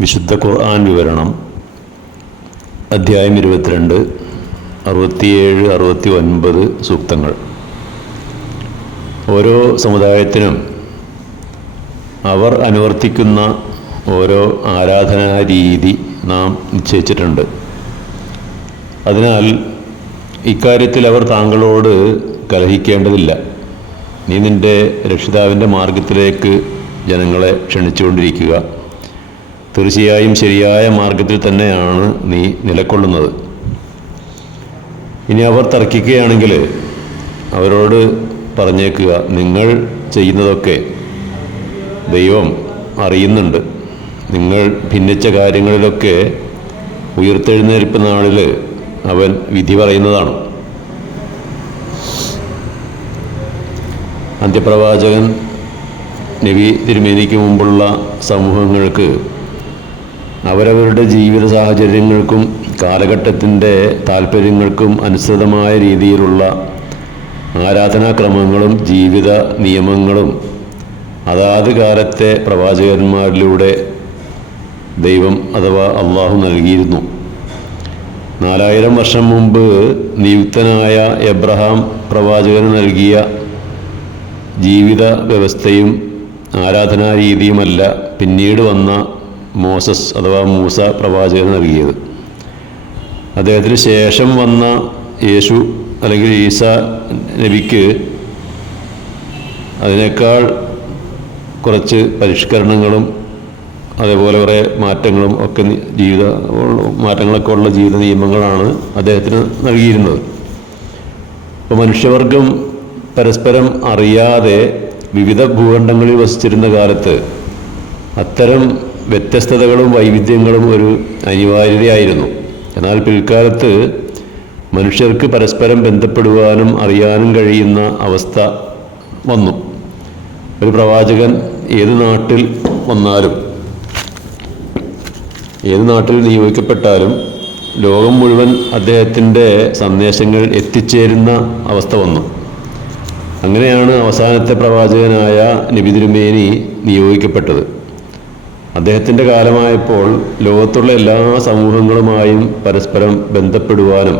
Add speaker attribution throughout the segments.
Speaker 1: വിശുദ്ധ ഖുർആൻ വിവരണം അധ്യായം ഇരുപത്തിരണ്ട് അറുപത്തിയേഴ് അറുപത്തി ഒൻപത് സൂക്തങ്ങൾ. ഓരോ സമുദായത്തിനും അവർ അനുവർത്തിക്കുന്ന ഓരോ ആരാധനാ രീതി നാം നിശ്ചയിച്ചിട്ടുണ്ട്. അതിനാൽ ഇക്കാര്യത്തിൽ അവർ താങ്കളോട് കലഹിക്കേണ്ടതില്ല. നീ നിന്റെ രക്ഷിതാവിന്റെ മാർഗത്തിലേക്ക് ജനങ്ങളെ ക്ഷണിച്ചുകൊണ്ടിരിക്കുക. തീർച്ചയായും ശരിയായ മാർഗത്തിൽ തന്നെയാണ് നീ നിലക്കൊള്ളുന്നത്. ഇനി അവർ തർക്കിക്കുകയാണെങ്കിൽ അവരോട് പറഞ്ഞേക്കുക നിങ്ങൾ ചെയ്യുന്നതൊക്കെ ദൈവം അറിയുന്നുണ്ട്. നിങ്ങൾ ഭിന്നിച്ച കാര്യങ്ങളിലൊക്കെ ഉയർത്തെഴുന്നേൽപ്പ് നാളിൽ അവൻ വിധി പറയുന്നതാണ്. അന്ത്യപ്രവാചകൻ നബി തിരുമേനിക്ക് മുമ്പുള്ള സമൂഹങ്ങൾക്ക് അവരവരുടെ ജീവിത സാഹചര്യങ്ങൾക്കും കാലഘട്ടത്തിന്റെ താല്പര്യങ്ങൾക്കും അനുസൃതമായ രീതിയിലുള്ള ആരാധനാക്രമങ്ങളും ജീവിത നിയമങ്ങളും അതാത് കാലത്തെ പ്രവാചകന്മാരിലൂടെ ദൈവം അഥവാ അള്ളാഹു നൽകിയിരുന്നു. നാലായിരം വർഷം മുമ്പ് നിയുക്തനായ എബ്രഹാം പ്രവാചകന് നൽകിയ ജീവിത വ്യവസ്ഥയും ആരാധനാ രീതിയുമല്ല പിന്നീട് വന്ന മോസസ് അഥവാ മൂസ പ്രവാചകൻ നൽകിയത്. അദ്ദേഹത്തിന് ശേഷം വന്ന യേശു അല്ലെങ്കിൽ ഈസ നബിക്ക് അതിനേക്കാൾ കുറച്ച് പരിഷ്കരണങ്ങളും അതേപോലെ കുറേ മാറ്റങ്ങളും ഒക്കെ ജീവിത മാറ്റങ്ങളൊക്കെ ഉള്ള ജീവിത നിയമങ്ങളാണ് അദ്ദേഹത്തിന് നൽകിയിരുന്നത്. അപ്പോൾ മനുഷ്യവർഗം പരസ്പരം അറിയാതെ വിവിധ ഭൂഖണ്ഡങ്ങളിൽ വസിച്ചിരുന്ന കാലത്ത് അത്തരം വ്യത്യസ്തതകളും വൈവിധ്യങ്ങളും ഒരു അനിവാര്യതയായിരുന്നു. എന്നാൽ പിൽക്കാലത്ത് മനുഷ്യർക്ക് പരസ്പരം ബന്ധപ്പെടുവാനും അറിയാനും കഴിയുന്ന അവസ്ഥ വന്നു. ഒരു പ്രവാചകൻ ഏത് നാട്ടിൽ വന്നാലും ഏത് നാട്ടിൽ നിയോഗിക്കപ്പെട്ടാലും ലോകം മുഴുവൻ അദ്ദേഹത്തിന്റെ സന്ദേശങ്ങൾ എത്തിച്ചേരുന്ന അവസ്ഥ വന്നു. അങ്ങനെയാണ് അവസാനത്തെ പ്രവാചകനായ നബി തിരുമേനി നിയോഗിക്കപ്പെട്ടത്. അദ്ദേഹത്തിന്റെ കാലമായപ്പോൾ ലോകത്തുള്ള എല്ലാ സമൂഹങ്ങളുമായും പരസ്പരം ബന്ധപ്പെടുവാനും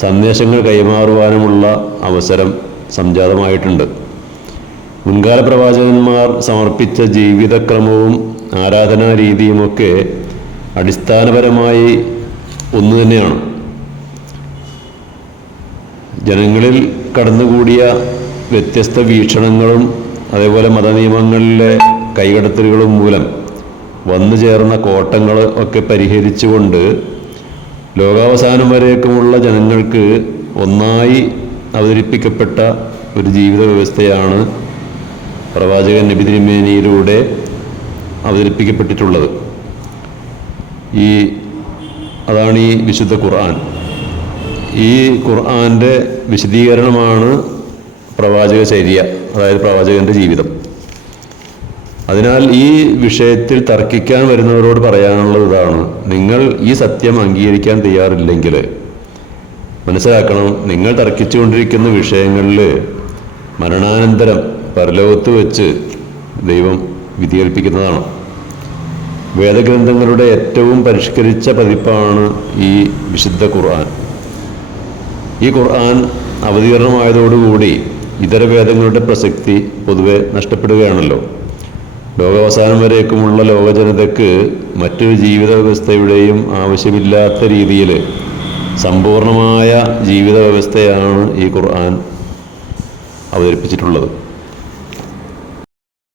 Speaker 1: സന്ദേശങ്ങൾ കൈമാറുവാനുമുള്ള അവസരം സംജാതമായിട്ടുണ്ട്. മുൻകാല പ്രവാചകന്മാർ സമർപ്പിച്ച ജീവിതക്രമവും ആരാധനാ രീതിയുമൊക്കെ അടിസ്ഥാനപരമായി ഒന്നു തന്നെയാണ്. ജനങ്ങളിൽ കടന്നുകൂടിയ വ്യത്യസ്ത വീക്ഷണങ്ങളും അതേപോലെ മതനിയമങ്ങളിലെ കൈകടത്തലുകളും മൂലം വന്നു ചേർന്ന കോട്ടങ്ങൾ ഒക്കെ പരിഹരിച്ചുകൊണ്ട് ലോകാവസാനം വരേക്കുമുള്ള ജനങ്ങൾക്ക് ഒന്നായി അവതരിപ്പിക്കപ്പെട്ട ഒരു ജീവിത വ്യവസ്ഥയാണ് പ്രവാചകൻ നബി തിരുമേനിയിലൂടെ അവതരിപ്പിക്കപ്പെട്ടിട്ടുള്ളത്. ഈ അതാണ് ഈ വിശുദ്ധ ഖുർആൻ. ഈ ഖുർആന്റെ വിശദീകരണമാണ് പ്രവാചക ചര്യ അതായത് പ്രവാചകന്റെ ജീവിതം. അതിനാൽ ഈ വിഷയത്തിൽ തർക്കിക്കാൻ വരുന്നവരോട് പറയാനുള്ളത് ഇതാണ്. നിങ്ങൾ ഈ സത്യം അംഗീകരിക്കാൻ തയ്യാറില്ലെങ്കിൽ മനസ്സിലാക്കണം നിങ്ങൾ തർക്കിച്ചുകൊണ്ടിരിക്കുന്ന വിഷയങ്ങളിൽ മരണാനന്തരം പരലോകത്ത് വെച്ച് ദൈവം വിധികൽപ്പിക്കുന്നതാണ് വേദഗ്രന്ഥങ്ങളുടെ ഏറ്റവും പരിഷ്കരിച്ച പതിപ്പാണ് ഈ വിശുദ്ധ ഖുർആൻ. ഈ ഖുർആൻ അവതീർണമായതോടുകൂടി ഇതര വേദങ്ങളുടെ പ്രസക്തി പൊതുവെ നഷ്ടപ്പെടുകയാണല്ലോ. ലോകാവസാനം വരേക്കുമുള്ള ലോകജനതയ്ക്ക് മറ്റൊരു ജീവിത വ്യവസ്ഥയുടെയും ആവശ്യമില്ലാത്ത രീതിയിൽ സമ്പൂർണമായ ജീവിത വ്യവസ്ഥയാണ് ഈ ഖുർആൻ അവതരിപ്പിച്ചിട്ടുള്ളത്.